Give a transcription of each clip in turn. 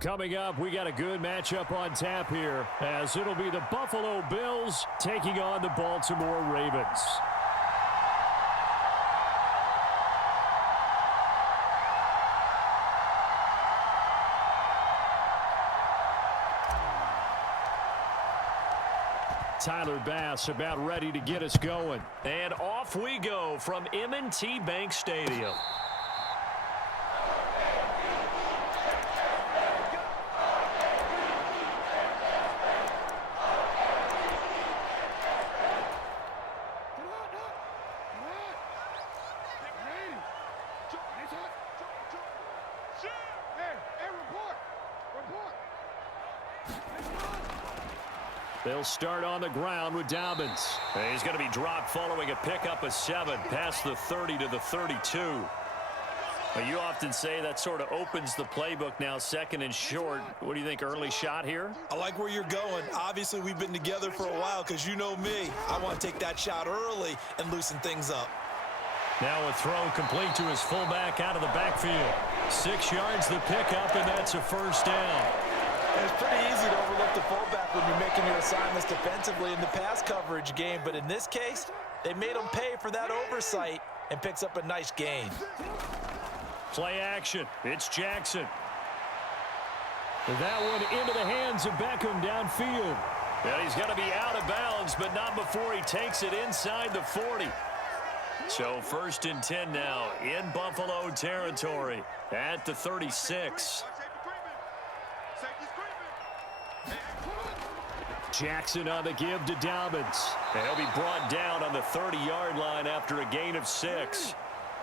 Coming up, we got a good matchup on tap here, as it'll be the Buffalo Bills taking on the Baltimore Ravens. Tyler Bass about ready to get us going. And off we go from M&T Bank Stadium. They'll start on the ground with Dobbins. He's going to be dropped following a pickup of 7 past the 30 to the 32. Well, you often say that sort of opens the playbook now, 2nd and short. What do you think, early shot here? I like where you're going. Obviously, we've been together for a while because you know me. I want to take that shot early and loosen things up. Now a throw complete to his fullback out of the backfield. 6 yards the pickup, and that's a first down. And it's pretty easy to overlook the fullback when you're making your assignments defensively in the pass coverage game. But in this case, they made him pay for that oversight and picks up a nice gain. Play action. It's Jackson. That one into the hands of Beckham downfield. And he's going to be out of bounds, but not before he takes it inside the 40. So 1st and 10 now in Buffalo territory at the 36. Jackson on the give to Dobbins. And he'll be brought down on the 30-yard line after a gain of 6.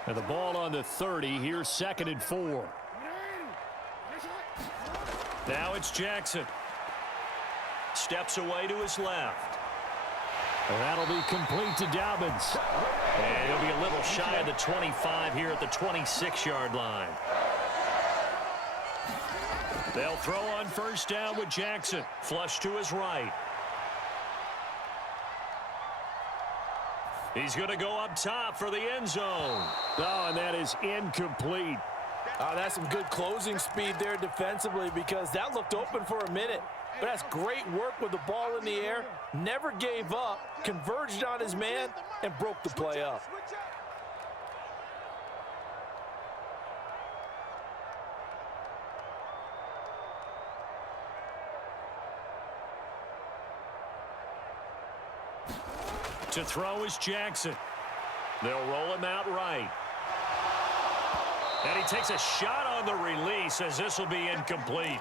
And the ball on the 30, here's 2nd and 4. Now it's Jackson. Steps away to his left. And that'll be complete to Dobbins. And he'll be a little shy of the 25 here at the 26-yard line. They'll throw on 1st down with Jackson. Flush to his right. He's going to go up top for the end zone. Oh, and that is incomplete. That's some good closing speed there defensively because that looked open for a minute. But that's great work with the ball in the air. Never gave up, converged on his man, and broke the play up. To throw is Jackson. They'll roll him out right. And he takes a shot on the release as this will be incomplete.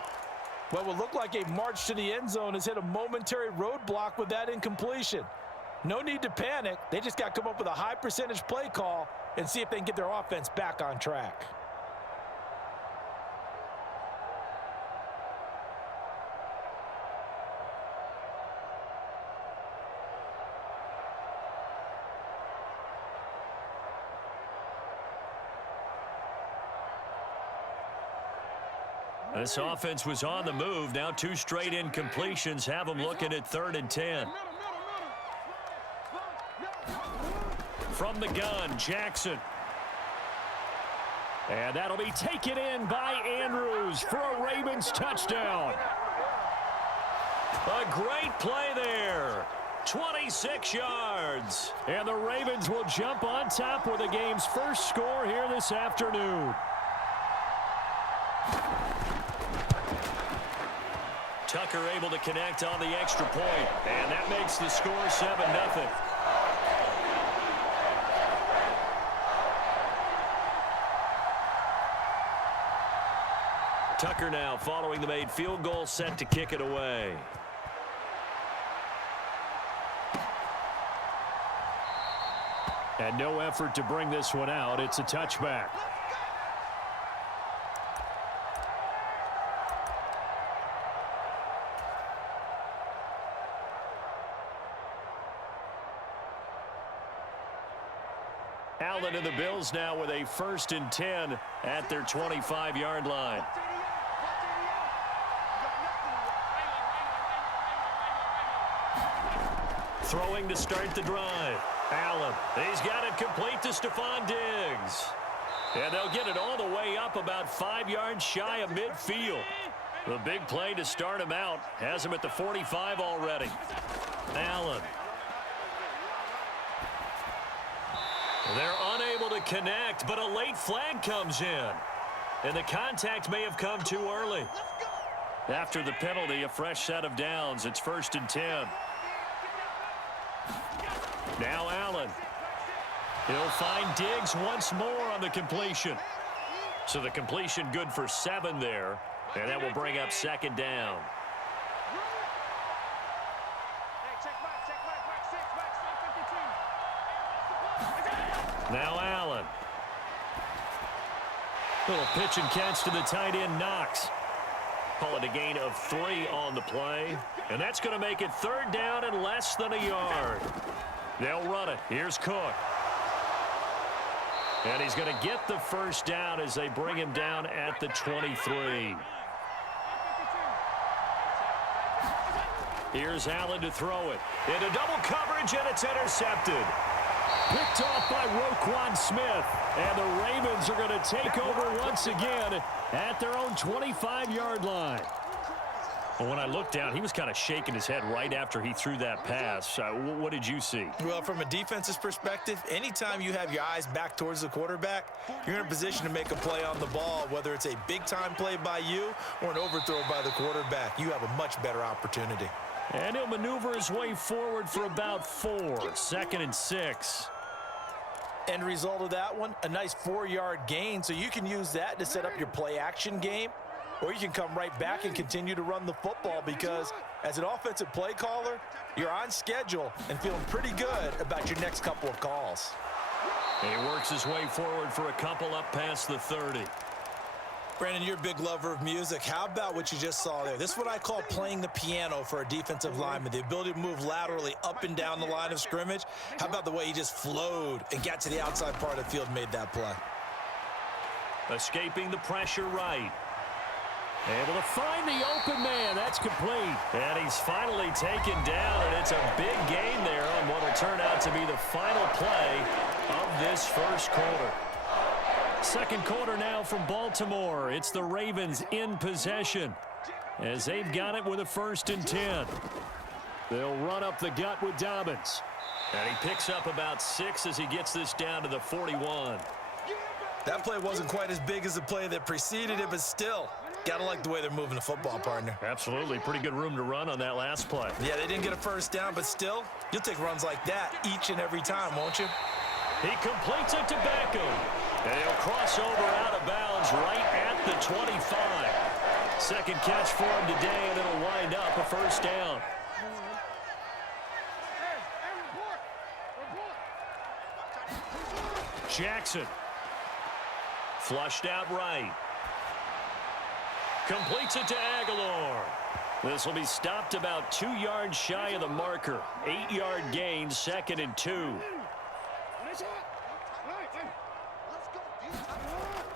What will look like a march to the end zone has hit a momentary roadblock with that incompletion. No need to panic. They just got to come up with a high percentage play call and see if they can get their offense back on track. This offense was on the move. Now 2 straight incompletions have them looking at 3rd and 10. From the gun, Jackson. And that'll be taken in by Andrews for a Ravens touchdown. A great play there. 26 yards. And the Ravens will jump on top with the game's first score here this afternoon. Tucker able to connect on the extra point, and that makes the score 7-0. Tucker now following the made field goal, set to kick it away. And no effort to bring this one out. It's a touchback. Allen and the Bills now with a 1st and 10 at their 25-yard line. Throwing to start the drive. Allen, he's got it complete to Stephon Diggs. And they'll get it all the way up about 5 yards shy of midfield. The big play to start him out has him at the 45 already. Allen. They're unable to connect, but a late flag comes in. And the contact may have come too early. After the penalty, a fresh set of downs. It's 1st and 10. Now Allen. He'll find Diggs once more on the completion. So the completion good for 7 there. And that will bring up 2nd down. Now Allen. Little pitch and catch to the tight end, Knox. Call it a gain of 3 on the play. And that's going to make it 3rd down and less than a yard. They'll run it. Here's Cook. And he's going to get the 1st down as they bring him down at the 23. Here's Allen to throw it. Into double coverage, and it's intercepted. Picked off by Roquan Smith. And the Ravens are going to take over once again at their own 25-yard line. Well, when I looked down, he was kind of shaking his head right after he threw that pass. What did you see? Well, from a defense's perspective, anytime you have your eyes back towards the quarterback, you're in a position to make a play on the ball, whether it's a big-time play by you or an overthrow by the quarterback. You have a much better opportunity. And he'll maneuver his way forward for about 4. 2nd and 6. End result of that one, a nice 4-yard gain, so you can use that to set up your play-action game. Or you can come right back and continue to run the football because as an offensive play caller, you're on schedule and feeling pretty good about your next couple of calls. He works his way forward for a couple up past the 30. Brandon, you're a big lover of music. How about what you just saw there? This is what I call playing the piano for a defensive lineman, the ability to move laterally up and down the line of scrimmage. How about the way he just flowed and got to the outside part of the field and made that play? Escaping the pressure right. Able to find the open man. That's complete. And he's finally taken down, and it's a big gain there on what will turn out to be the final play of this 1st quarter. 2nd quarter now from Baltimore. It's the Ravens in possession as they've got it with a 1st and 10. They'll run up the gut with Dobbins. And he picks up about 6 as he gets this down to the 41. That play wasn't quite as big as the play that preceded it, but still, gotta like the way they're moving the football, partner. Absolutely. Pretty good room to run on that last play. Yeah, they didn't get a 1st down, but still, you'll take runs like that each and every time, won't you? He completes it to Beckham. And he'll cross over out of bounds right at the 25. 2nd catch for him today, and it'll wind up a 1st down. Jackson. Flushed out right. Completes it to Aguilar. This will be stopped about 2 yards shy of the marker. 8-yard gain, 2nd and 2.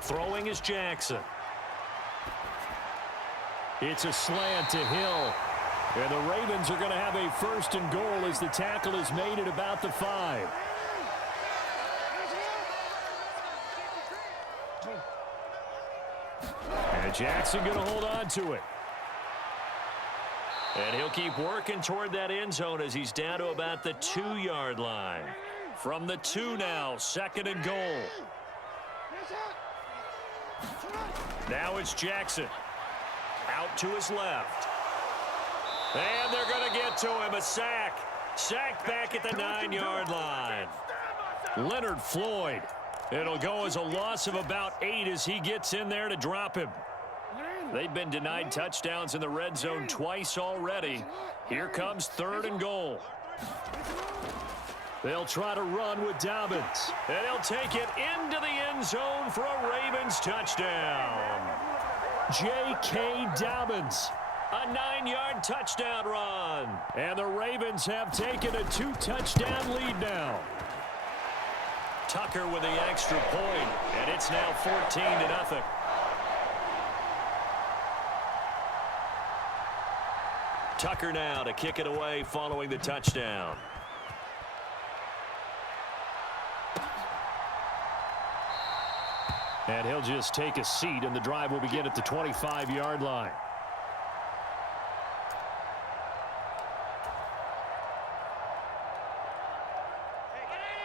Throwing is Jackson. It's a slant to Hill. And the Ravens are going to have a 1st and goal as the tackle is made at about the 5. And Jackson going to hold on to it. And he'll keep working toward that end zone as he's down to about the 2-yard line. From the 2 now, 2nd and goal. Now it's Jackson. Out to his left. And they're going to get to him. A sack. Sack back at the 9-yard line. Leonard Floyd. It'll go as a loss of about 8 as he gets in there to drop him. They've been denied touchdowns in the red zone twice already. Here comes 3rd and goal. They'll try to run with Dobbins. And he'll take it into the end zone for a Ravens touchdown. J.K. Dobbins. A 9-yard touchdown run. And the Ravens have taken a 2-touchdown lead now. Tucker with the extra point, and it's now 14-0. Tucker now to kick it away following the touchdown. And he'll just take a seat, and the drive will begin at the 25-yard line.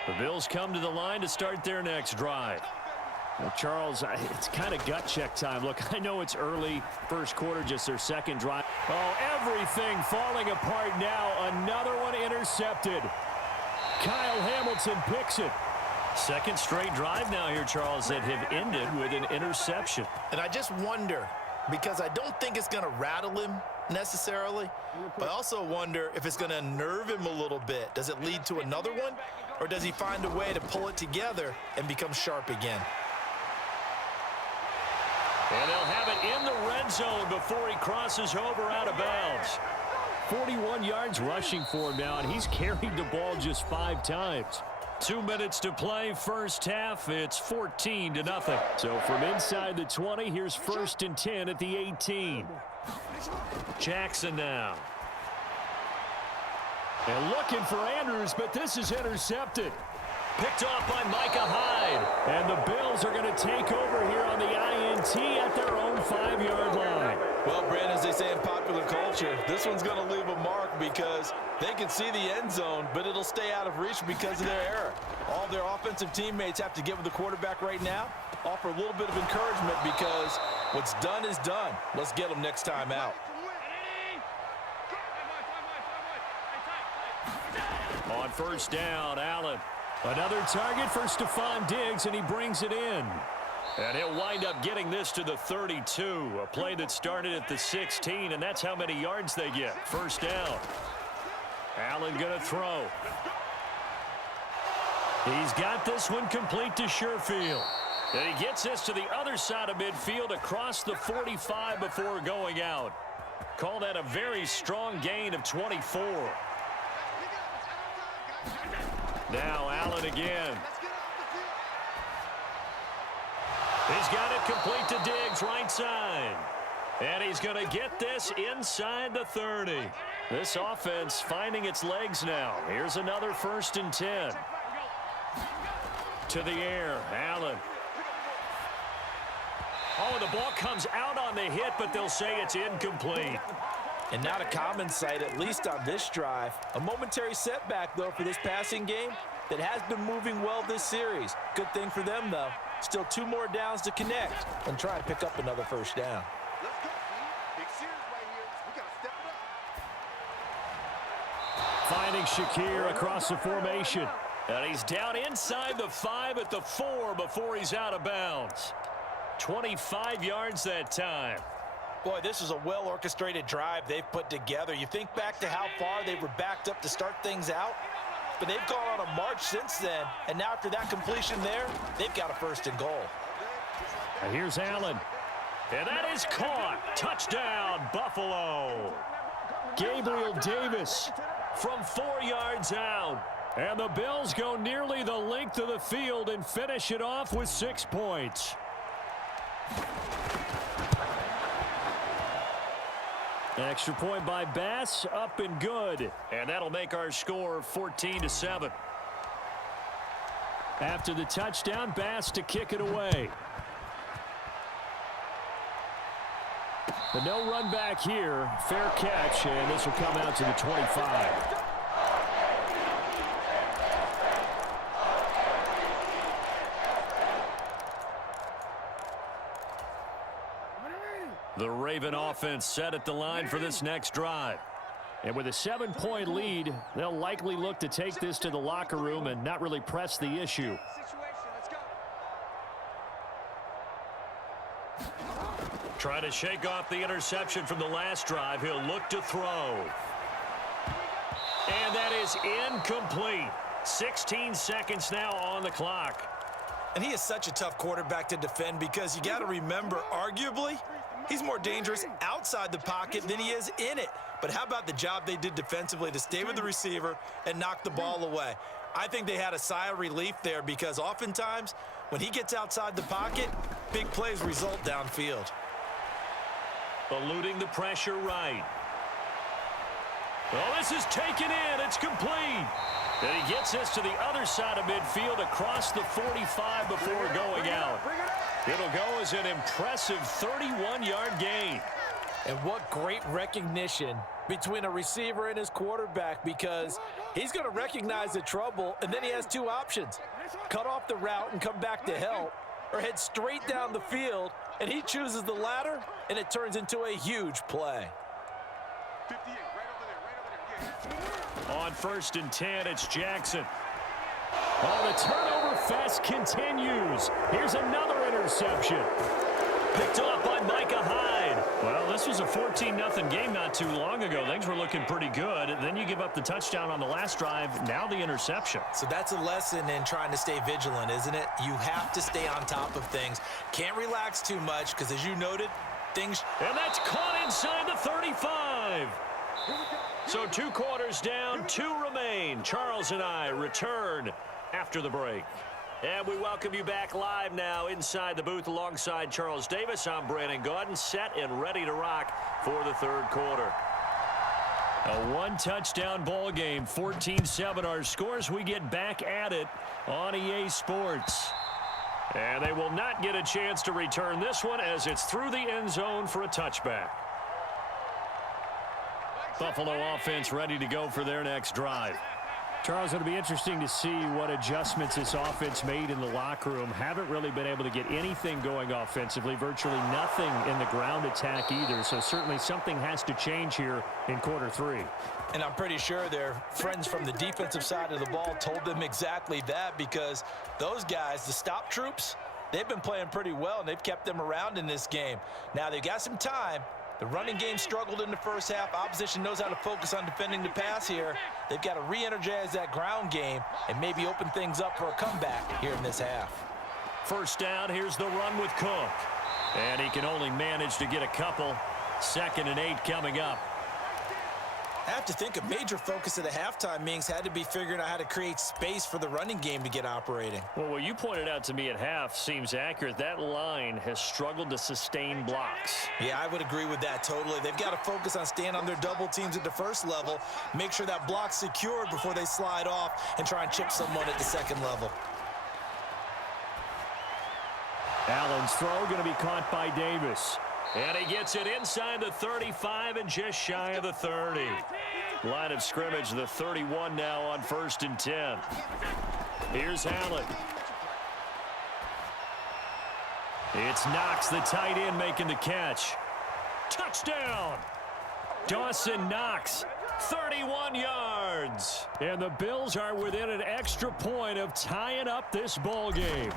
The Bills come to the line to start their next drive. Well, Charles, it's kind of gut check time. Look, I know it's early, first quarter, just their second drive. Oh, everything falling apart now. Another one intercepted. Kyle Hamilton picks it. Second straight drive now here, Charles, that have ended with an interception. And I just wonder, because I don't think it's going to rattle him necessarily, but I also wonder if it's going to unnerve him a little bit. Does it lead to another one, or does he find a way to pull it together and become sharp again? And they'll have it in the red zone before he crosses over out of bounds. 41 yards rushing for him now, and he's carried the ball just 5 times. 2 minutes to play, first half. It's 14-0. So from inside the 20, here's 1st and 10 at the 18. Jackson now. And looking for Andrews, but this is intercepted. Picked off by Micah Hyde. And the Bills are going to take over here on the INT at their own 5-yard line. Well, Brandon, as they say in popular culture, this one's going to leave a mark because they can see the end zone, but it'll stay out of reach because of their error. All their offensive teammates have to get with the quarterback right now, offer a little bit of encouragement because what's done is done. Let's get them next time out. On first down, Allen. Another target for Stephon Diggs, and he brings it in. And he'll wind up getting this to the 32. A play that started at the 16, and that's how many yards they get. First down. Allen going to throw. He's got this one complete to Sherfield. And he gets this to the other side of midfield across the 45 before going out. Call that a very strong gain of 24. Now Allen again. He's got it complete to Diggs, right side. And he's going to get this inside the 30. This offense finding its legs now. Here's another 1st and 10. To the air, Allen. Oh, the ball comes out on the hit, but they'll say it's incomplete. And not a common sight, at least on this drive. A momentary setback, though, for this passing game that has been moving well this series. Good thing for them, though. Still 2 more downs to connect and try and pick up another first down. Let's go, big series right here. We got to step it up. Finding Shakir across the formation. And he's down inside the 5 at the 4 before he's out of bounds. 25 yards that time. Boy, this is a well-orchestrated drive they've put together. You think back to how far they were backed up to start things out, but they've gone on a march since then, and now after that completion there, they've got a 1st and goal. And here's Allen. And that is caught. Touchdown, Buffalo. Gabriel Davis from 4 yards out. And the Bills go nearly the length of the field and finish it off with 6 points. Extra point by Bass, up and good. And that'll make our score 14-7. After the touchdown, Bass to kick it away. But no run back here. Fair catch, and this will come out to the 25. The Raven offense set at the line for this next drive. And with a 7-point lead, they'll likely look to take this to the locker room and not really press the issue. Trying to shake off the interception from the last drive. He'll look to throw. And that is incomplete. 16 seconds now on the clock. And he is such a tough quarterback to defend because you got to remember, arguably, he's more dangerous outside the pocket than he is in it. But how about the job they did defensively to stay with the receiver and knock the ball away? I think they had a sigh of relief there because oftentimes when he gets outside the pocket, big plays result downfield. Eluding the pressure right. Well, this is taken in. It's complete. And he gets this to the other side of midfield across the 45 before going out. It'll go as an impressive 31-yard gain. And what great recognition between a receiver and his quarterback, because He's going to recognize the trouble, and then he has two options. Cut off the route and come back to help, or head straight down the field, and he chooses the latter, and it turns into a huge play. 58, right over there, yeah. On 1st and 10, it's Jackson. Oh, the turnover fest continues. Here's another interception. Picked off by Micah Hyde. Well, this was a 14-0 game not too long ago. Things were looking pretty good. Then you give up the touchdown on the last drive. Now the interception. So that's a lesson in trying to stay vigilant, isn't it? You have to stay on top of things. Can't relax too much because, as you noted, things... And that's caught inside the 35. So 2 quarters down, 2 remain. Charles and I return after the break. And we welcome you back live now inside the booth alongside Charles Davis. I'm Brandon Gaudin, set and ready to rock for the 3rd quarter. A 1-touchdown ball game, 14-7 our scores. We get back at it on EA Sports. And they will not get a chance to return this one as it's through the end zone for a touchback. Buffalo offense ready to go for their next drive. Charles, it'll be interesting to see what adjustments this offense made in the locker room. Haven't really been able to get anything going offensively, virtually nothing in the ground attack either. So certainly something has to change here in quarter 3. And I'm pretty sure their friends from the defensive side of the ball told them exactly that, because those guys, the stop troops, they've been playing pretty well, and they've kept them around in this game. Now, they've got some time. The running game struggled in the first half. Opposition knows how to focus on defending the pass here. They've got to re-energize that ground game and maybe open things up for a comeback here in this half. 1st down, here's the run with Cook. And he can only manage to get a couple. 2nd and 8 coming up. I have to think a major focus of the halftime meetings had to be figuring out how to create space for the running game to get operating. Well, what you pointed out to me at half seems accurate. That line has struggled to sustain blocks. Yeah, I would agree with that totally. They've got to focus on staying on their double teams at the first level, make sure that block's secured before they slide off and try and chip someone at the second level. Allen's throw going to be caught by Davis. And he gets it inside the 35 and just shy of the 30. Line of scrimmage, the 31 now on 1st and 10. Here's Allen. It's Knox, the tight end, making the catch. Touchdown! Dawson Knox, 31 yards. And the Bills are within an extra point of tying up this ball game.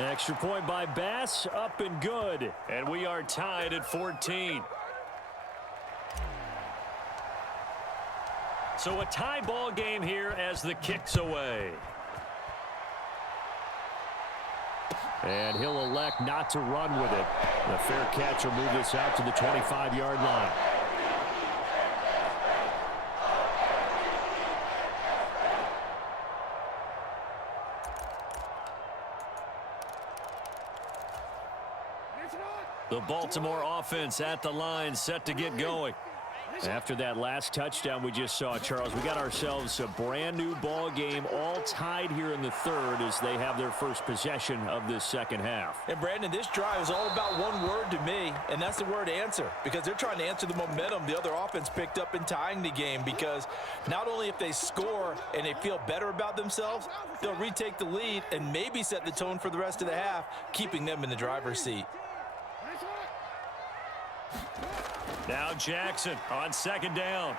Extra point by Bass, up and good. And we are tied at 14. So a tie ball game here as the kick's away. And he'll elect not to run with it. The fair catch will move this out to the 25-yard line. The Baltimore offense at the line, set to get going. After that last touchdown we just saw, Charles, we got ourselves a brand new ball game, all tied here in the 3rd as they have their first possession of this 2nd half. And Brandon, this drive is all about one word to me, and that's the word answer, because they're trying to answer the momentum the other offense picked up in tying the game, because not only if they score and they feel better about themselves, they'll retake the lead and maybe set the tone for the rest of the half, keeping them in the driver's seat. Now Jackson on 2nd down.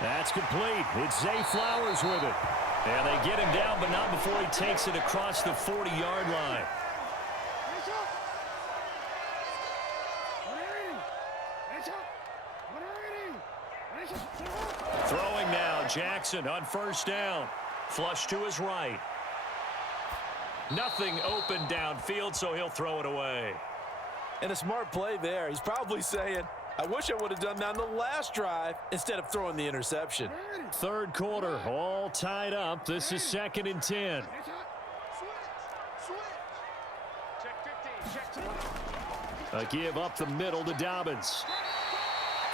That's complete. It's Zay Flowers with it. And they get him down, but not before he takes it across the 40-yard line. Throwing now, Jackson on 1st down. Flush to his right. Nothing open downfield, so he'll throw it away. And a smart play there. He's probably saying, I wish I would have done that on the last drive instead of throwing the interception. 3rd quarter, all tied up. This is 2nd and 10. A give up the middle to Dobbins.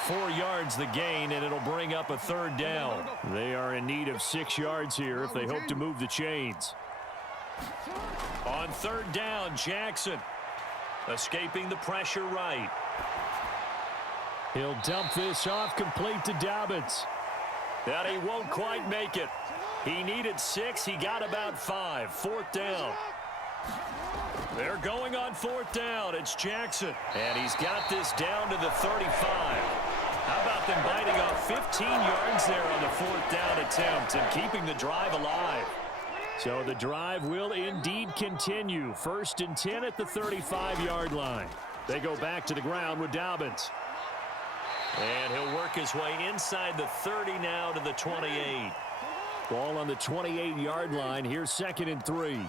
4 yards the gain, and it'll bring up a 3rd down. They are in need of 6 yards here if they hope to move the chains. On 3rd down, Jackson escaping the pressure right. He'll dump this off complete to Dobbins. And he won't quite make it. He needed 6. He got about 5. 4th down. They're going on 4th down. It's Jackson. And he's got this down to the 35. How about them biting off 15 yards there on the 4th down attempt and keeping the drive alive? So the drive will indeed continue. 1st and 10 at the 35-yard line. They go back to the ground with Dobbins. And he'll work his way inside the 30 now to the 28. Ball on the 28-yard line. Here's 2nd and 3.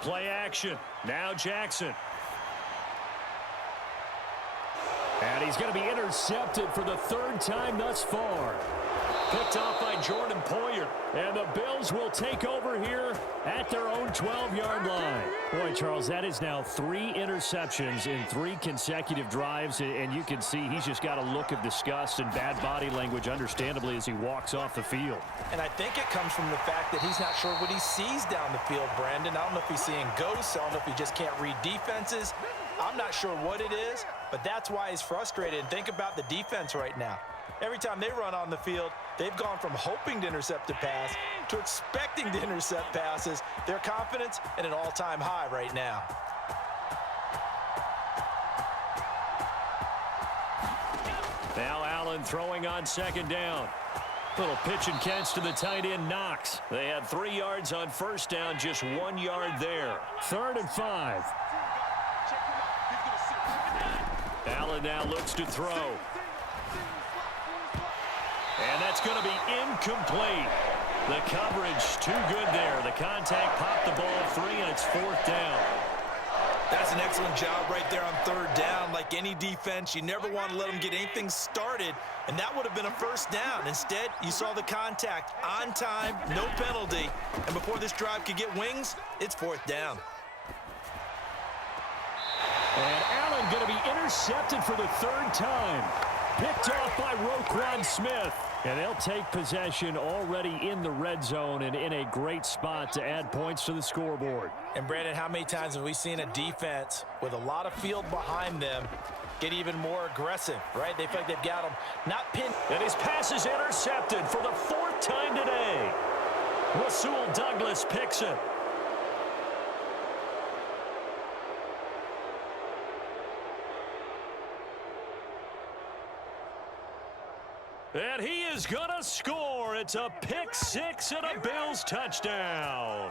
Play action. Now Jackson. And he's going to be intercepted for the 3rd time thus far. Picked off by Jordan Poyer. And the Bills will take over here at their own 12-yard line. Boy, Charles, that is now 3 interceptions in 3 consecutive drives. And you can see he's just got a look of disgust and bad body language, understandably, as he walks off the field. And I think it comes from the fact that he's not sure what he sees down the field, Brandon. I don't know if he's seeing ghosts. I don't know if he just can't read defenses. I'm not sure what it is, but that's why he's frustrated. And think about the defense right now. Every time they run on the field, they've gone from hoping to intercept a pass to expecting to intercept passes. Their confidence at an all-time high right now. Now Allen throwing on 2nd down. Little pitch and catch to the tight end, Knox. They had 3 yards on 1st down, just 1 yard there. 3rd and 5. Allen now looks to throw. And that's going to be incomplete. The coverage too good there. The contact popped the ball free, and it's 4th down. That's an excellent job right there on 3rd down. Like any defense, you never want to let them get anything started, and that would have been a 1st down. Instead, you saw the contact on time, no penalty, and before this drive could get wings, it's 4th down. And Allen going to be intercepted for the 3rd time. Picked off by Roquan Smith. And they'll take possession already in the red zone and in a great spot to add points to the scoreboard. And, Brandon, how many times have we seen a defense with a lot of field behind them get even more aggressive, right? They feel like they've got them not pinned. And his pass is intercepted for the 4th time today. Rasul Douglas picks it. And he is going to score. It's a pick 6 and a Bills touchdown.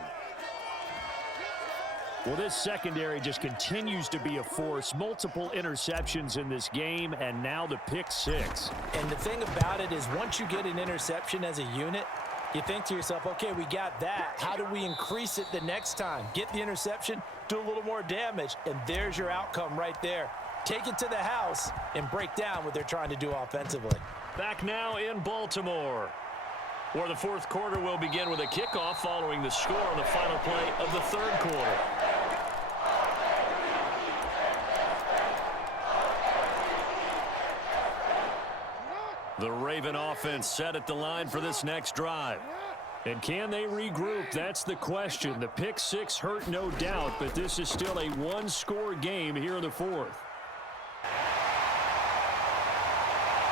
Well, this secondary just continues to be a force. Multiple interceptions in this game, and now the pick 6. And the thing about it is once you get an interception as a unit, you think to yourself, okay, we got that. How do we increase it the next time? Get the interception, do a little more damage, and there's your outcome right there. Take it to the house and break down what they're trying to do offensively. Back now in Baltimore, where the 4th quarter will begin with a kickoff following the score on the final play of the 3rd quarter. The Raven offense set at the line for this next drive. And can they regroup? That's the question. The pick 6 hurt, no doubt, but this is still a 1-score game here in the 4th.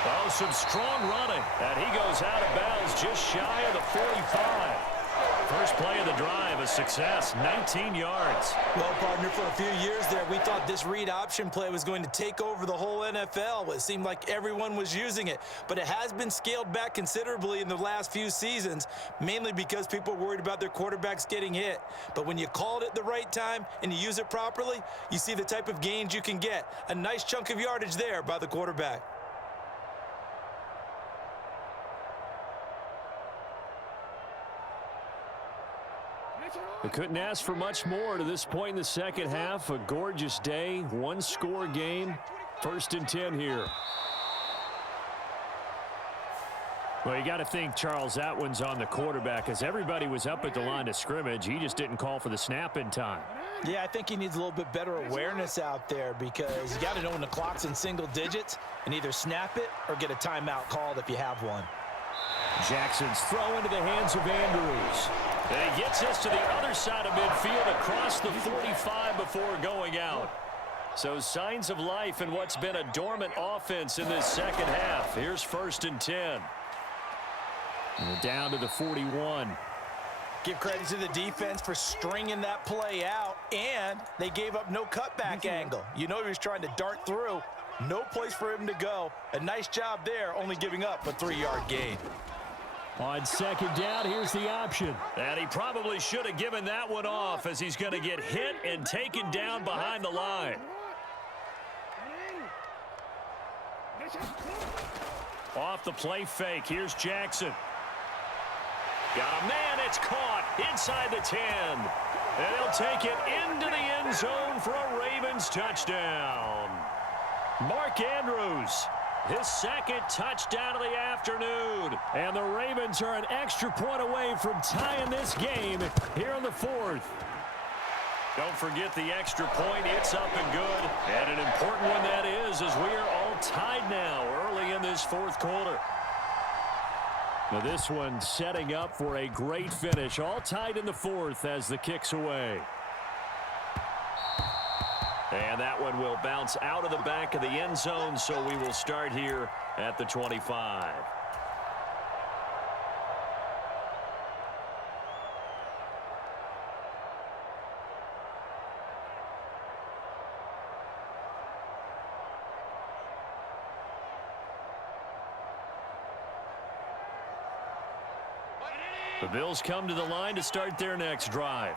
Oh, some strong running. And he goes out of bounds just shy of the 45. First play of the drive, a success, 19 yards. Well, partner, for a few years there, we thought this read option play was going to take over the whole NFL. It seemed like everyone was using it, but it has been scaled back considerably in the last few seasons, mainly because people are worried about their quarterbacks getting hit. But when you call it at the right time and you use it properly, you see the type of gains you can get. A nice chunk of yardage there by the quarterback. They couldn't ask for much more to this point in the second half. A gorgeous day, 1-score game. 1st and 10 here. Well, you got to think, Charles, that one's on the quarterback, as everybody was up at the line of scrimmage. He just didn't call for the snap in time. Yeah, I think he needs a little bit better awareness out there, because you got to know when the clock's in single digits and either snap it or get a timeout called if you have one. Jackson's throw into the hands of Andrews. And he gets this to the other side of midfield across the 45 before going out. So signs of life in what's been a dormant offense in this second half. Here's 1st and 10. And down to the 41. Give credit to the defense for stringing that play out, and they gave up no cutback angle. You know he was trying to dart through. No place for him to go. A nice job there, only giving up a 3-yard gain. On 2nd down, here's the option. And he probably should have given that one off, as he's going to get hit and taken down behind the line. Off the play fake, here's Jackson. Got a man, it's caught inside the 10. And he'll take it into the end zone for a Ravens touchdown. Mark Andrews, his 2nd touchdown of the afternoon. And the Ravens are an extra point away from tying this game here in the 4th. Don't forget the extra point. It's up and good. And an important one that is, as we are all tied now early in this 4th quarter. Now this one setting up for a great finish. All tied in the 4th as the kick's away. And that one will bounce out of the back of the end zone, so we will start here at the 25. The Bills come to the line to start their next drive.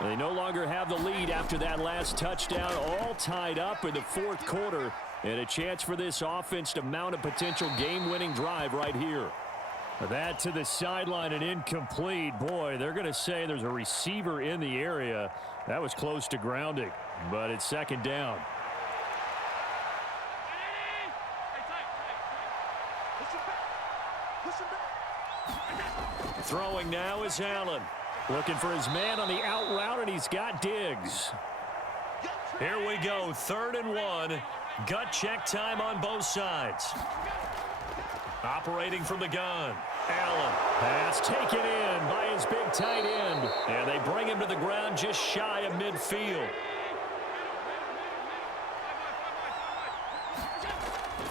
They no longer have the lead after that last touchdown, all tied up in the 4th quarter, and a chance for this offense to mount a potential game-winning drive right here. That to the sideline and incomplete. Boy, they're going to say there's a receiver in the area. That was close to grounding, but it's 2nd down. Throwing now is Allen. Looking for his man on the out route, and he's got Diggs. Here we go, 3rd and 1. Gut check time on both sides. Operating from the gun. Allen. Pass taken in by his big tight end. And they bring him to the ground just shy of midfield.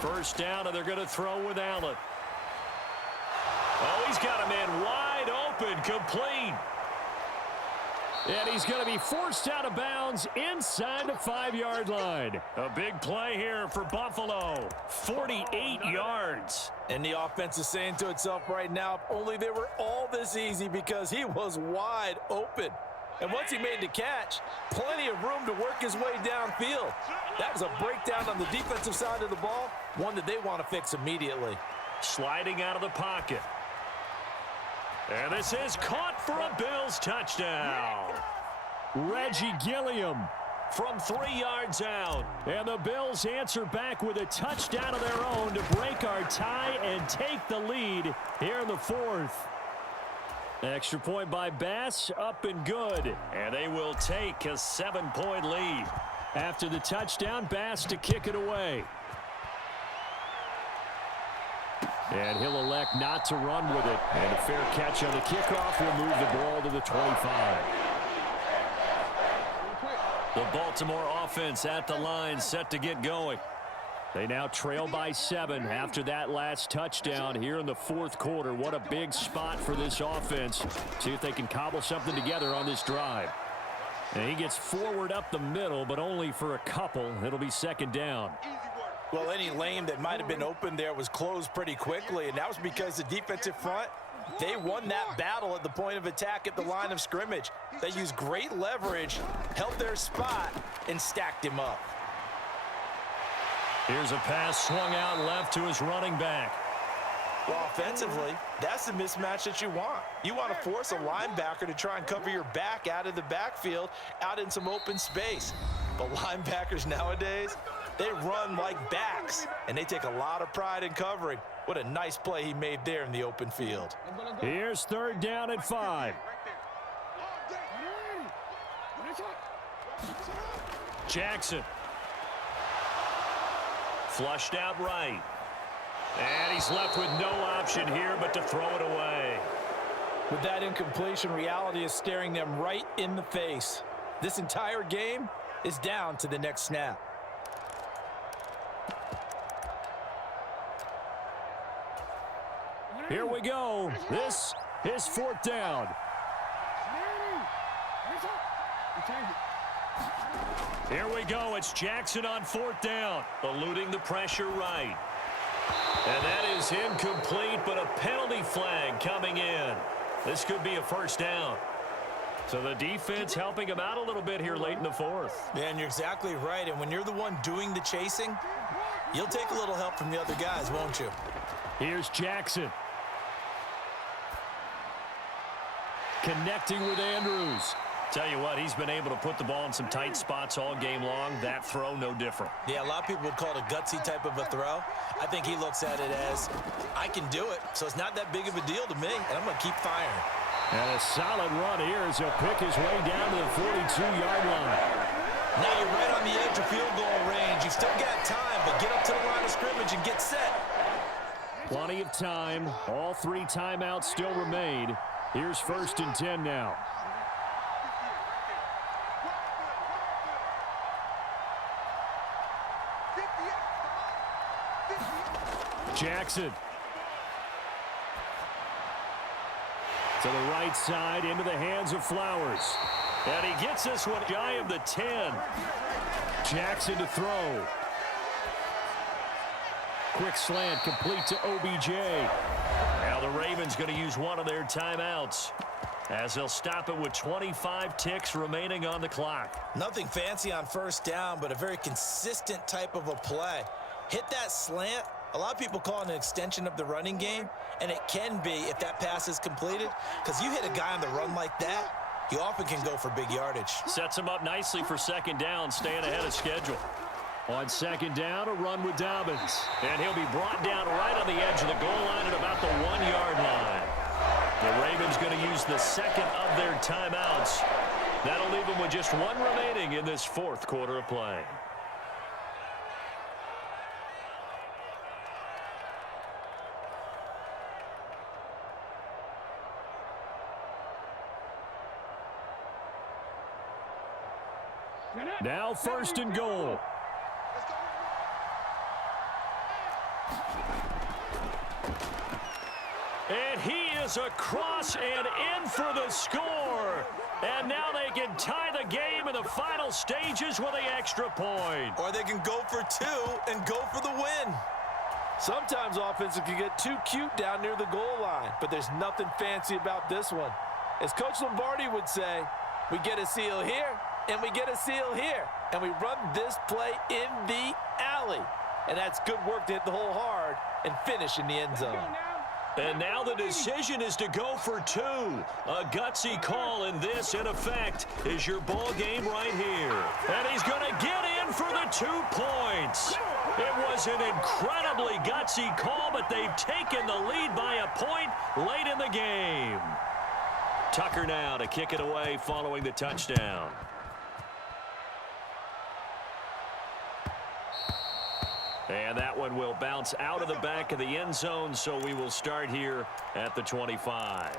1st down, and they're going to throw with Allen. Oh, he's got a man wide open, complete. And he's going to be forced out of bounds inside the 5-yard line. A big play here for Buffalo. 48 yards. And the offense is saying to itself right now, if only they were all this easy, because he was wide open. And once he made the catch, plenty of room to work his way downfield. That was a breakdown on the defensive side of the ball, one that they want to fix immediately. Sliding out of the pocket. And this is caught for a Bills touchdown. Reggie Gilliam from 3 yards out. And the Bills answer back with a touchdown of their own to break our tie and take the lead here in the 4th. Extra point by Bass, up and good. And they will take a 7-point lead. After the touchdown, Bass to kick it away. And he'll elect not to run with it. And a fair catch on the kickoff will move the ball to the 25. The Baltimore offense at the line, set to get going. They now trail by 7 after that last touchdown here in the 4th quarter. What a big spot for this offense. See if they can cobble something together on this drive. And he gets forward up the middle, but only for a couple. It'll be 2nd down. Well, any lane that might have been open there was closed pretty quickly, and that was because the defensive front, they won that battle at the point of attack at the line of scrimmage. They used great leverage, held their spot, and stacked him up. Here's a pass swung out left to his running back. Well, offensively, that's the mismatch that you want. You want to force a linebacker to try and cover your back out of the backfield, out in some open space. But linebackers nowadays, they run like backs, and they take a lot of pride in covering. What a nice play he made there in the open field. Here's 3rd down at 5. Jackson. Flushed out right. And he's left with no option here but to throw it away. With that incompletion, reality is staring them right in the face. This entire game is down to the next snap. Here we go. This is 4th down. Here we go. It's Jackson on 4th down, eluding the pressure right. And that is incomplete, but a penalty flag coming in. This could be a 1st down. So the defense helping him out a little bit here late in the 4th. Yeah, and you're exactly right. And when you're the one doing the chasing, you'll take a little help from the other guys, won't you? Here's Jackson. Connecting with Andrews. Tell you what, he's been able to put the ball in some tight spots all game long. That throw, no different. Yeah, a lot of people would call it a gutsy type of a throw. I think he looks at it as, I can do it, so it's not that big of a deal to me, and I'm going to keep firing. And a solid run here as he'll pick his way down to the 42-yard line. Now you're right on the edge of field goal range. You've still got time, but get up to the line of scrimmage and get set. Plenty of time. All 3 timeouts still remain. Here's 1st and 10 now. Jackson. To the right side, into the hands of Flowers. And he gets this one shy of the 10. Jackson to throw. Quick slant complete to OBJ. Now the Ravens going to use one of their timeouts as they'll stop it with 25 ticks remaining on the clock. Nothing fancy on 1st down, but a very consistent type of a play. Hit that slant. A lot of people call it an extension of the running game, and it can be if that pass is completed, because you hit a guy on the run like that, you often can go for big yardage. Sets him up nicely for 2nd down, staying ahead of schedule. On 2nd down, a run with Dobbins. And he'll be brought down right on the edge of the goal line at about the 1-yard line. The Ravens going to use the 2nd of their timeouts. That'll leave them with just 1 remaining in this 4th quarter of play. Now 1st and goal. And he is across and in for the score. And now they can tie the game in the final stages with the extra point. Or they can go for 2 and go for the win. Sometimes offenses can get too cute down near the goal line, but there's nothing fancy about this one. As Coach Lombardi would say, we get a seal here, and we get a seal here, and we run this play in the alley. And that's good work to hit the hole hard and finish in the end zone. And now the decision is to go for 2. A gutsy call, and this, in effect, is your ball game right here. And he's going to get in for the 2 points. It was an incredibly gutsy call, but they've taken the lead by a point late in the game. Tucker now to kick it away following the touchdown. And that one will bounce out of the back of the end zone, so we will start here at the 25.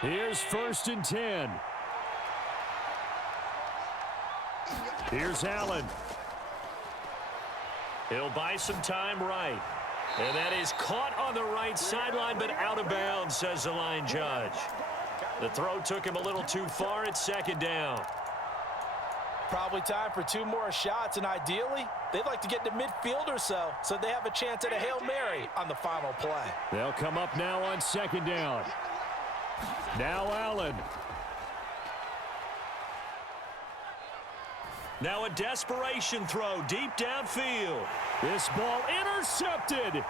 Here's 1st and 10. Here's Allen. He'll buy some time right. And that is caught on the right sideline, but out of bounds, says the line judge. The throw took him a little too far at 2nd down. Probably time for 2 more shots, and ideally, they'd like to get to midfield or so they have a chance at a Hail Mary on the final play. They'll come up now on 2nd down. Now Allen. Now a desperation throw deep downfield. This ball intercepted.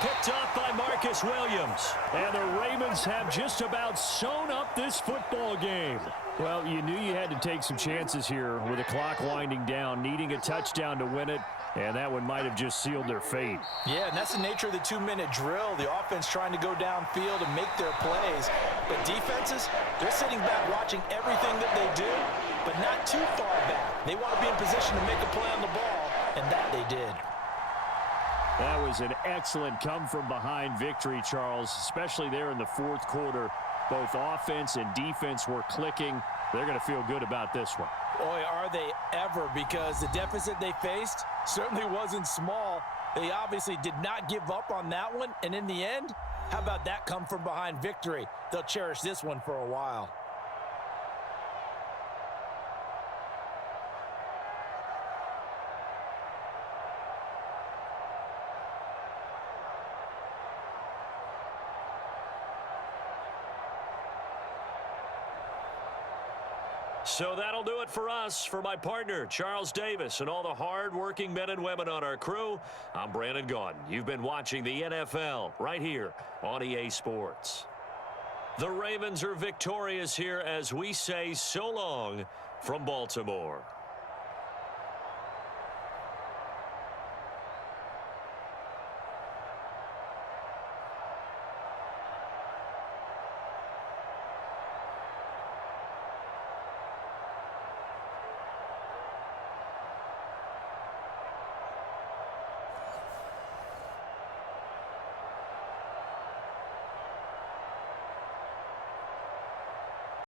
Picked off by Marcus Williams. And the Ravens have just about sewn up this football game. Well, you knew you had to take some chances here with the clock winding down, needing a touchdown to win it, and that one might have just sealed their fate. Yeah, and that's the nature of the 2-minute drill. The offense trying to go downfield and make their plays. But defenses, they're sitting back watching everything that they do, but not too far back. They want to be in position to make a play on the ball, and that they did. That was an excellent come-from-behind victory, Charles, especially there in the 4th quarter. Both offense and defense were clicking. They're going to feel good about this one. Boy, are they ever, because the deficit they faced certainly wasn't small. They obviously did not give up on that one, and in the end, how about that come from behind victory? They'll cherish this one for a while. So that'll do it for us. For my partner, Charles Davis, and all the hard-working men and women on our crew, I'm Brandon Gaudin. You've been watching the NFL right here on EA Sports. The Ravens are victorious here as we say so long from Baltimore.